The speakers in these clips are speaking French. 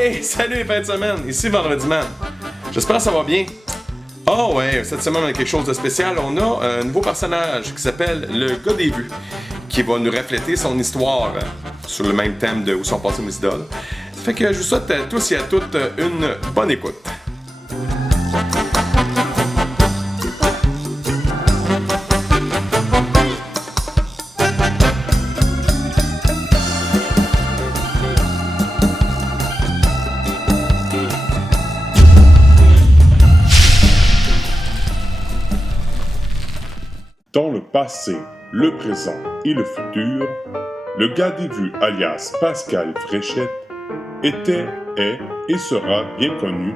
Hey! Salut les fins de semaine! Ici Vendredi Man. J'espère que ça va bien. Oh ouais, cette semaine on a quelque chose de spécial. On a un nouveau personnage qui s'appelle le gars des vues, qui va nous refléter son histoire sur le même thème de Où sont passées mes idoles. Ça fait que je vous souhaite à tous et à toutes une bonne écoute. Dans le passé, le présent et le futur, le gars des vues alias Pascal Fréchette était, est et sera bien connu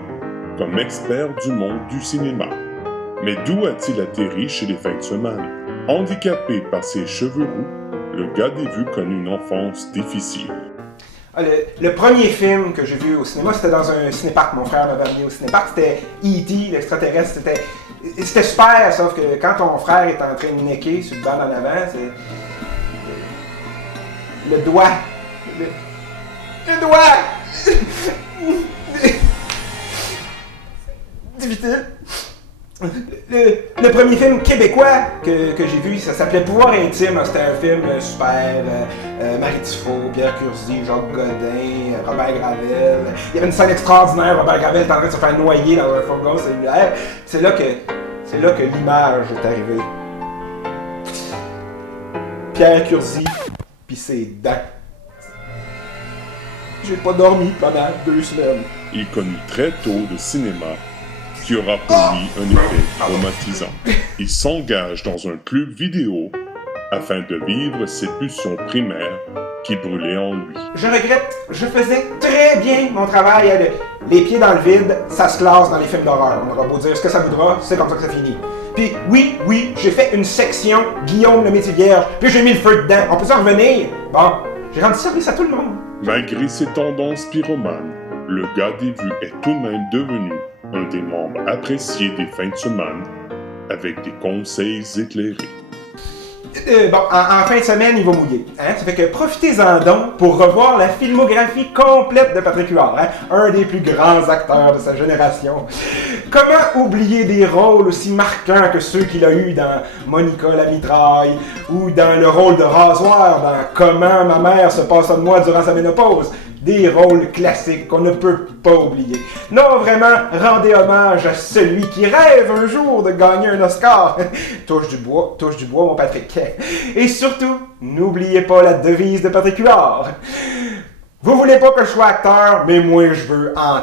comme expert du monde du cinéma. Mais d'où a-t-il atterri chez les fins de semaine? Handicapé par ses cheveux roux, le gars des vues connut une enfance difficile. Le premier film que j'ai vu au cinéma, c'était dans un cinéparc. Mon frère m'avait amené au cinéparc. C'était E.T., l'extraterrestre. C'était super, sauf que quand ton frère est en train de niquer sur le banc en avant, c'est... Le doigt. Le doigt! Difficile. Le premier film québécois que j'ai vu, ça s'appelait Pouvoir intime. C'était un film super. Marie Tifo, Pierre Curzi, Jacques Godin, Robert Gravel. Il y avait une scène extraordinaire. Robert Gravel était en train de se faire noyer dans un fourgon cellulaire. C'est là que l'image est arrivée. Pierre Curzi, pis ses dents. J'ai pas dormi pendant 2 semaines. Il connut très tôt le cinéma, qui aura pour lui un effet traumatisant. Il s'engage dans un club vidéo afin de vivre ses pulsions primaires qui brûlaient en lui. Je regrette, je faisais très bien mon travail. Les pieds dans le vide, ça se classe dans les films d'horreur. On aura beau dire ce que ça voudra, c'est comme ça que ça finit. Puis oui, j'ai fait une section Guillaume le métier vierge, puis j'ai mis le feu dedans. On peut s'en revenir? Bon, j'ai rendu service à tout le monde. Malgré ses tendances pyromanes, le gars des vues est tout de même devenu un des membres appréciés des fins de semaine, avec des conseils éclairés. En fin de semaine, il va mouiller. Hein? Ça fait que profitez-en donc pour revoir la filmographie complète de Patrick Huard, hein? Un des plus grands acteurs de sa génération. Comment oublier des rôles aussi marquants que ceux qu'il a eus dans Monica la mitraille, ou dans le rôle de Rasoir dans Comment ma mère se passa de moi durant sa ménopause? Des rôles classiques qu'on ne peut pas oublier. Non, vraiment, rendez hommage à celui qui rêve un jour de gagner un Oscar. Touche du bois, mon Patrick. Et surtout, n'oubliez pas la devise de Patrick Huard. Vous voulez pas que je sois acteur, mais moi je veux en...